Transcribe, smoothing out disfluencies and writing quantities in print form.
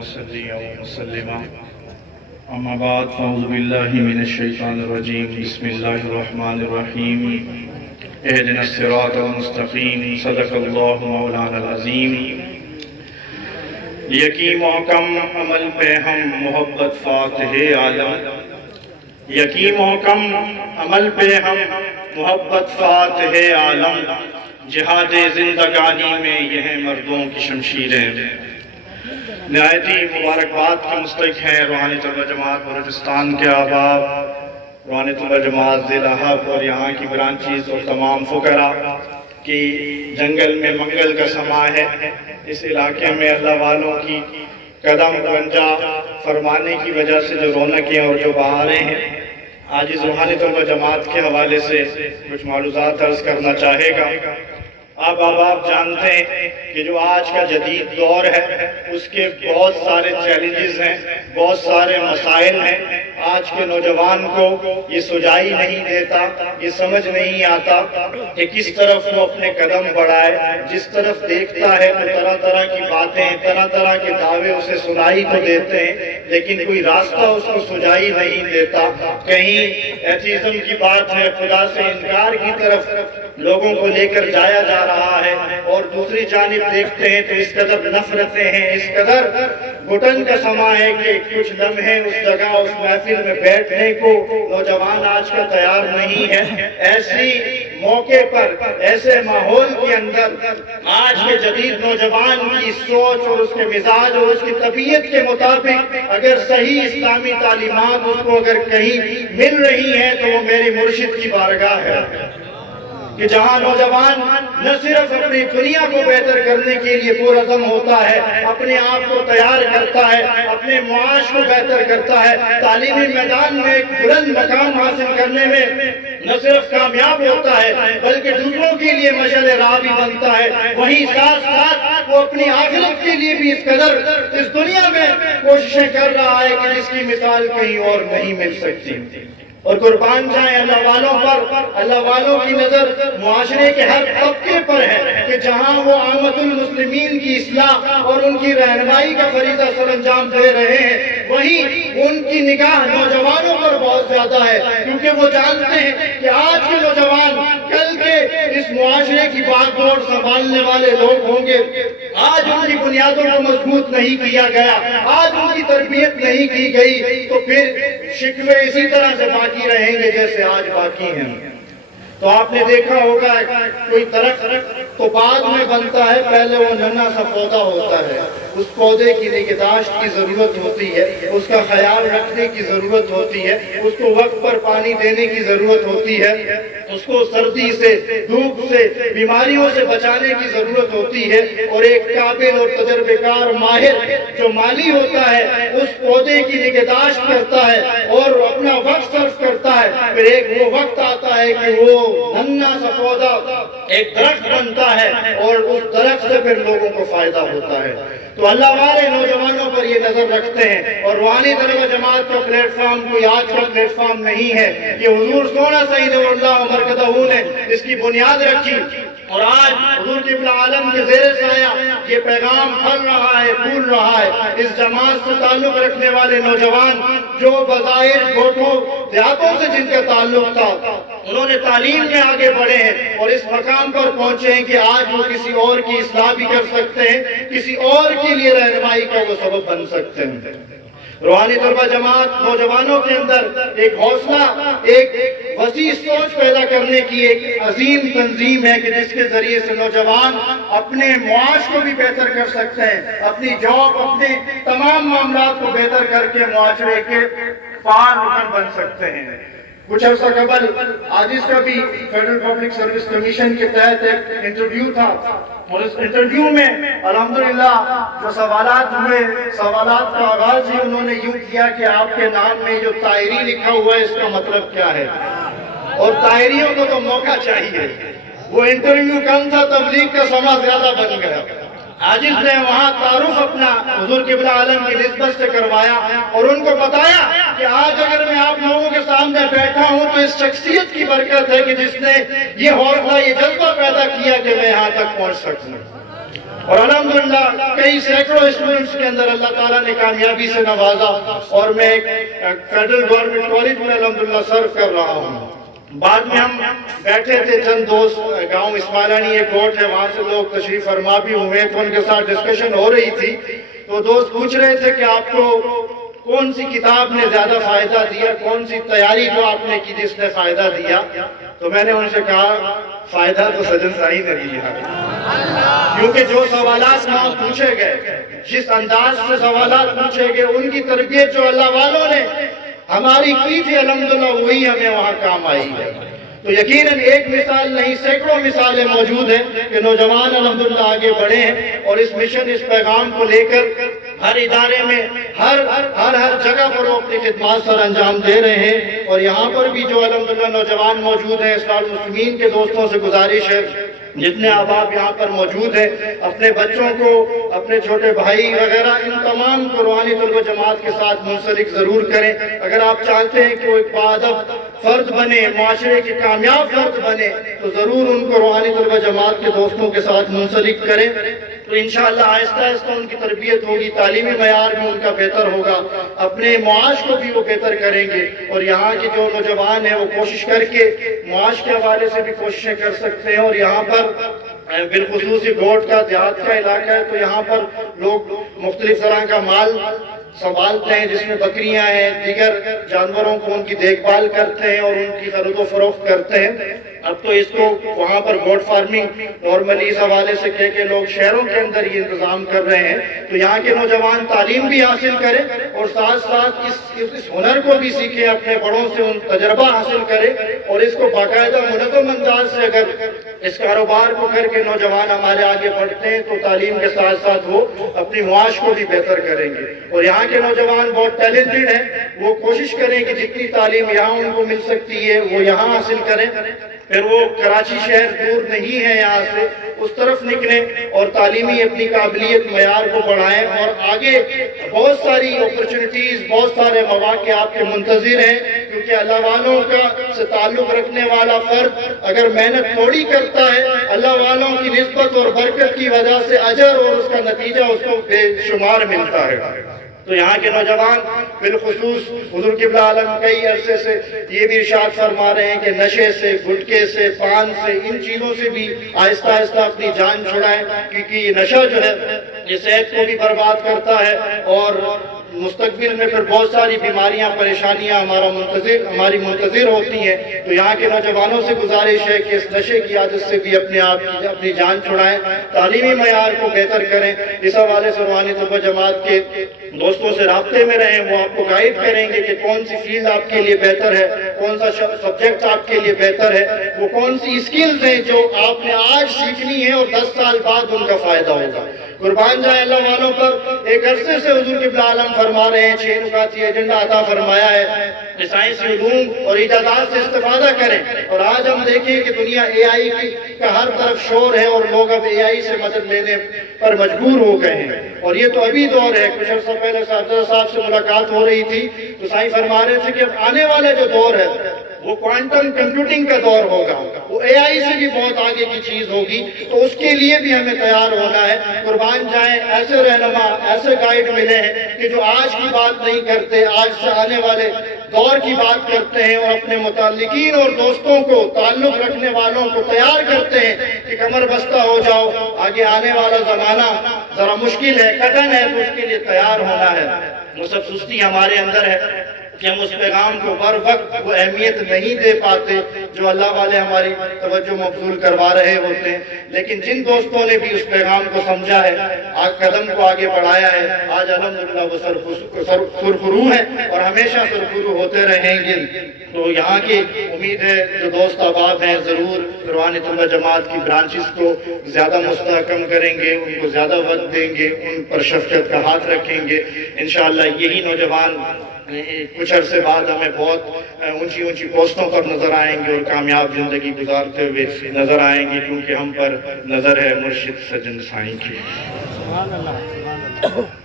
وسلم اما بعد فاعوذ باللہ من الشیطان الرجیم بسم اللہ الرحمن الرحیم اہدنا الصراط المستقیم صدق اللہ مولانا العظیم یقین محکم عمل پہ ہم محبت فاتح عالم یقین محکم عمل پہ ہم محبت فاتح عالم جہاد زندگانی میں یہ ہیں مردوں کی شمشیریں نہایت ہی مبارکباد کے مستحق ہیں روحانی طلبہ جماعت بلوچستان کے احباب، روحانی طلبہ جماعت ضلع حق اور یہاں کی برانچیز اور تمام فقراء کی جنگل میں منگل کا سما ہے۔ اس علاقے میں اللہ والوں کی قدم گنجا فرمانے کی وجہ سے جو رونقیں اور جو بہاریں ہیں، آج اس روحانی طلبہ جماعت کے حوالے سے کچھ معلومات عرض کرنا چاہے گا۔ آپ جانتے ہیں کہ جو آج کا جدید دور ہے اس کے بہت سارے چیلنجز ہیں، بہت سارے مسائل ہیں۔ آج کے نوجوان کو یہ سجائی نہیں دیتا، یہ سمجھ نہیں آتا کہ کس طرف وہ اپنے قدم بڑھائے۔ جس طرف دیکھتا ہے تو طرح طرح کی باتیں، طرح طرح کے دعوے اسے سنائی تو دیتے ہیں، لیکن کوئی راستہ اس کو سجائی نہیں دیتا۔ کہیں ایتھیزم کی بات ہے، خدا سے انکار کی طرف لوگوں کو لے کر جایا جا رہا ہے، اور دوسری جانب دیکھتے ہیں تو اس قدر نفرتیں ہیں، اس قدر گھٹن کا سما ہے کہ کچھ لمحے اس جگہ اس محفل میں بیٹھنے کو نوجوان آج کا تیار نہیں ہے۔ ایسی موقع پر، ایسے ماحول کے اندر آج کے جدید نوجوان کی سوچ اور اس کے مزاج اور اس کی طبیعت کے مطابق اگر صحیح اسلامی تعلیمات اس کو اگر کہیں مل رہی ہیں تو وہ میرے مرشد کی بارگاہ ہے، کہ جہاں نوجوان نہ صرف اپنی دنیا کو بہتر کرنے کے لیے پرعزم ہوتا ہے، اپنے آپ کو تیار کرتا ہے، اپنے معاش کو بہتر کرتا ہے، تعلیمی میدان میں ایک بلند مقام حاصل کرنے میں نہ صرف کامیاب ہوتا ہے بلکہ دوسروں کے لیے مشعل راہ بھی بنتا ہے، وہیں ساتھ ساتھ وہ اپنی آخرت کے لیے بھی اس قدر اس دنیا میں کوششیں کر رہا ہے کہ جس کی مثال کہیں اور نہیں مل سکتی۔ اور قربان جائیں اللہ والوں پر، اللہ والوں کی نظر معاشرے کے ہر طبقے پر ہے کہ جہاں وہ عامت المسلمین کی اصلاح اور ان کی رہنمائی کا فریضہ سر انجام دے رہے ہیں، وہیں ان کی نگاہ نوجوانوں پر بہت زیادہ ہے، کیونکہ وہ جانتے ہیں کہ آج کے نوجوان کل کے اس معاشرے کی باغ ڈور سنبھالنے والے لوگ ہوں گے۔ آج ان کی بنیادوں کو مضبوط نہیں کیا گیا، آج ان کی تربیت نہیں کی گئی تو پھر شکوے اسی طرح سے باقی رہیں گے جیسے آج باقی ہیں۔ تو آپ نے دیکھا ہوگا کوئی درخت تو بعد میں بنتا ہے، پہلے وہ ننھا سا پودا ہوتا ہے، اس پودے کی نگہداشت کی ضرورت ہوتی ہے، اس کا خیال رکھنے کی ضرورت ہوتی ہے، اس کو وقت پر پانی دینے کی ضرورت ہوتی ہے، اس کو سردی سے، دھوپ سے، بیماریوں سے بچانے کی ضرورت ہوتی ہے، اور ایک قابل اور تجربے کار ماہر جو مالی ہوتا ہے اس پودے کی نگہداشت کرتا ہے اور اپنا وقت صرف کرتا ہے۔ پھر ایک وہ وقت آتا ہے کہ وہ ننھا سا پودا ایک درخت بنتا ہے اور اس درخت سے پھر لوگوں کو فائدہ ہوتا ہے۔ تو اللہ والے نوجوانوں پر یہ نظر رکھتے ہیں، اور روحانی طلبہ جماعت کا پلیٹ فارم کوئی آج کا پلیٹ فارم نہیں ہے، یہ حضور سونا سید اللہ مرکزہ نے اس کی بنیاد رکھی، اور آج حضور قبلہ عالم کے زیر سایہ یہ پیغام پھل رہا ہے، پھول رہا ہے۔ اس جماعت سے تعلق رکھنے والے نوجوان جو بظاہر گھوٹوں دیہاتوں سے جن کا تعلق تھا، انہوں نے تعلیم میں آگے بڑھے ہیں اور اس مقام پر پہنچے ہیں کہ آج وہ کسی اور کی اصلاح بھی کر سکتے ہیں، کسی اور کے لیے رہنمائی کا وہ سبب بن سکتے ہیں۔ روحانی طلبہ جماعت نوجوانوں کے اندر ایک حوصلہ، ایک وسیع سوچ پیدا کرنے کی ایک عظیم تنظیم ہے کہ جس کے ذریعے سے نوجوان اپنے معاش کو بھی بہتر کر سکتے ہیں، اپنی جاب، اپنے تمام معاملات کو بہتر کر کے معاشرے کے فعال رکن بن سکتے ہیں۔ کچھ عرصہ قبل آج اس کا بھی فیڈرل پبلک سروس کمیشن کے تحت ایک انٹرویو تھا، اور اس انٹرویو میں الحمدللہ جو سوالات ہوئے، سوالات کا آغاز ہی انہوں نے یوں کیا کہ آپ کے نام میں جو طاہری لکھا ہوا ہے اس کا مطلب کیا ہے؟ اور طاہریوں کو تو موقع چاہیے۔ وہ انٹرویو کم تھا، تبلیغ کا سما زیادہ بن گیا۔ آج اس نے وہاں تعارف اپنا حضور قبلہ عالم کی نسبت سے کروایا اور ان کو بتایا کہ آج اگر میں آپ لوگوں کے سامنے بیٹھا ہوں تو اس شخصیت کی برکت ہے کہ جس نے یہ حوصلہ، یہ جذبہ پیدا کیا کہ میں یہاں تک پہنچ سکوں۔ اور الحمدللہ کئی سینکڑوں اسٹوڈنٹس کے اندر اللہ تعالیٰ نے کامیابی سے نوازا، اور میں ایک فیڈرل گورنمنٹ کالج میں الحمدللہ سرو کر رہا ہوں۔ بعد میں ہم بیٹھے تھے چند دوست، گاؤں اسماعیلانی ایک کوٹ ہے، وہاں سے لوگ تشریف فرما بھی ہوئے، تو ان کے ساتھ ڈسکشن ہو رہی تھی، تو دوست پوچھ رہے تھے کہ آپ کو کون سی کتاب نے زیادہ فائدہ دیا، کون سی تیاری جو آپ نے کی جس نے فائدہ دیا؟ تو میں نے ان سے کہا فائدہ تو سجن سائی نے دیا، کیونکہ جو سوالات وہاں پوچھے گئے، جس انداز سے سوالات پوچھے گئے، ان کی تربیت جو اللہ والوں نے ہماری کی تھی الحمدللہ وہی ہمیں وہاں کام آئی ہے۔ تو یقیناً ایک مثال نہیں، سینکڑوں مثالیں موجود ہیں کہ نوجوان الحمدللہ آگے بڑھے ہیں، اور اس مشن، اس پیغام کو لے کر ہر ادارے میں ہر جگہ پر وہ اپنی خدمات سر انجام دے رہے ہیں۔ اور یہاں پر بھی جو الحمدللہ نوجوان موجود ہیں، اسلام المسلمین کے دوستوں سے گزارش ہے جتنے احباب یہاں پر موجود ہیں، اپنے بچوں کو، اپنے چھوٹے بھائی وغیرہ، ان تمام کو روحانی طلبہ جماعت کے ساتھ منسلک ضرور کریں۔ اگر آپ چاہتے ہیں کہ وہ ایک باادب فرد بنے، معاشرے کے کامیاب فرد بنے، تو ضرور ان کو روحانی طلبہ جماعت کے دوستوں کے ساتھ منسلک کریں، تو انشاءاللہ آہستہ آہستہ ان کی تربیت ہوگی، تعلیمی معیار بھی ان کا بہتر ہوگا، اپنے معاش کو بھی وہ بہتر کریں گے۔ اور یہاں کے جو نوجوان ہیں وہ کوشش کر کے معاش کے حوالے سے بھی کوششیں کر سکتے ہیں، اور یہاں پر بالخصوص یہ گوٹ کا دیہات کا علاقہ ہے، تو یہاں پر لوگ مختلف طرح کا مال سنبھالتے ہیں، جس میں بکریاں ہیں، دیگر جانوروں کو ان کی دیکھ بھال کرتے ہیں اور ان کی خرید و فروخت کرتے ہیں۔ اب تو اس کو وہاں پر گوٹ فارمنگ نارملی اس حوالے سے کہ لوگ شہروں کے اندر یہ انتظام کر رہے ہیں، تو یہاں کے نوجوان تعلیم بھی حاصل کریں اور ساتھ ساتھ اس ہنر کو بھی سیکھیں، اپنے بڑوں سے ان تجربہ حاصل کریں، اور اس کو باقاعدہ منظم انداز سے اگر اس کاروبار کو کر کے نوجوان ہمارے آگے بڑھتے ہیں، تو تعلیم کے ساتھ ساتھ وہ اپنی معاش کو بھی بہتر کریں گے۔ اور یہاں کے نوجوان بہت ٹیلنٹڈ ہیں، وہ کوشش کریں کہ جتنی تعلیم یہاں ان کو مل سکتی ہے وہ یہاں حاصل کریں، پھر وہ کراچی شہر دور نہیں ہے، یہاں سے اس طرف نکلیں اور تعلیمی اپنی قابلیت معیار کو بڑھائیں، اور آگے بہت ساری اپرچونٹیز، بہت سارے مواقع آپ کے منتظر ہیں، کیونکہ اللہ والوں کا سے تعلق رکھنے والا فرد اگر محنت تھوڑی کرتا ہے، اللہ والوں کی نسبت اور برکت کی وجہ سے اجر اور اس کا نتیجہ اس کو بے شمار ملتا ہے۔ تو یہاں کے نوجوان بالخصوص حضور قبلہ عالم کئی عرصے سے یہ بھی ارشاد فرما رہے ہیں کہ نشے سے، گٹکے سے، پان سے، ان چیزوں سے بھی آہستہ آہستہ اپنی جان چھڑائیں، کیونکہ یہ نشہ جو ہے یہ صحت کو بھی برباد کرتا ہے، اور مستقبل میں پھر بہت ساری بیماریاں، پریشانیاں ہماری منتظر ہوتی ہیں۔ تو یہاں کے نوجوانوں سے گزارش ہے کہ اس نشے کی عادت سے بھی اپنی جان چھڑائیں، تعلیمی معیار کو بہتر کریں۔ اس حوالے سے روحانی طلبہ جماعت کے دوستوں سے رابطے میں رہیں، وہ آپ کو گائیڈ کریں گے کہ کون سی فیلڈ آپ کے لیے بہتر ہے، کون سا سبجیکٹ آپ کے لیے بہتر ہے، وہ کون سی اسکلز ہیں جو آپ نے آج سیکھنی ہے اور 10 سال بعد ان کا فائدہ ہوگا۔ قربان جائیں اللہ والوں پر، ایک عرصے سے حضور قبلہ عالم فرما رہے ہیں، 6 نکاتی ایجنڈا عطا فرمایا ہے، سائنسی علوم اور ایجادات سے استفادہ کریں۔ اور آج ہم دیکھیں کہ دنیا اے آئی کا ہر طرف شور ہے، اور لوگ اب اے آئی سے مدد لینے پر مجبور ہو گئے ہیں، اور یہ تو ابھی دور ہے۔ کچھ عرصہ پہلے صاحب سے ملاقات ہو رہی تھی تو سائیں فرما رہے تھے کہ اب آنے والا جو دور ہے وہ کوانٹم کمپیوٹنگ کا دور ہوگا، وہ اے آئی سے بھی بہت آگے کی چیز ہوگی، تو اس کے لیے بھی ہمیں تیار ہونا ہے۔ قربان جائیں ایسے رہنما، ایسے گائیڈ ملے ہیں کہ جو آج کی بات نہیں کرتے، آج سے آنے والے دور کی بات کرتے ہیں، اور اپنے متعلقین اور دوستوں کو، تعلق رکھنے والوں کو تیار کرتے ہیں کہ کمر بستہ ہو جاؤ، آگے آنے والا زمانہ ذرا مشکل ہے، کٹھن ہے، تو اس کے لیے تیار ہونا ہے۔ وہ سب سستی ہمارے اندر ہے کہ ہم اس پیغام کو بر وقت وہ اہمیت نہیں دے پاتے جو اللہ والے ہماری توجہ مبذول کروا رہے ہوتے ہیں، لیکن جن دوستوں نے بھی اس پیغام کو سمجھا ہے، قدم کو آگے بڑھایا ہے، آج الحمدللہ وہ سرخرو ہیں اور ہمیشہ سرخرو ہوتے رہیں گے۔ تو یہاں کی امید ہے جو دوست احباب ہیں ضرور روحانی طلبہ جماعت کی برانچز کو زیادہ مستحکم کریں گے، ان کو زیادہ وقت دیں گے، ان پر شفقت کا ہاتھ رکھیں گے۔ انشاءاللہ یہی نوجوان کچھ عرصے بعد ہمیں بہت اونچی پوسٹوں پر نظر آئیں گے اور کامیاب زندگی گزارتے ہوئے نظر آئیں گے، کیونکہ ہم پر نظر ہے مرشد سجن سائیں کی۔ سبحان اللہ، سبحان اللہ۔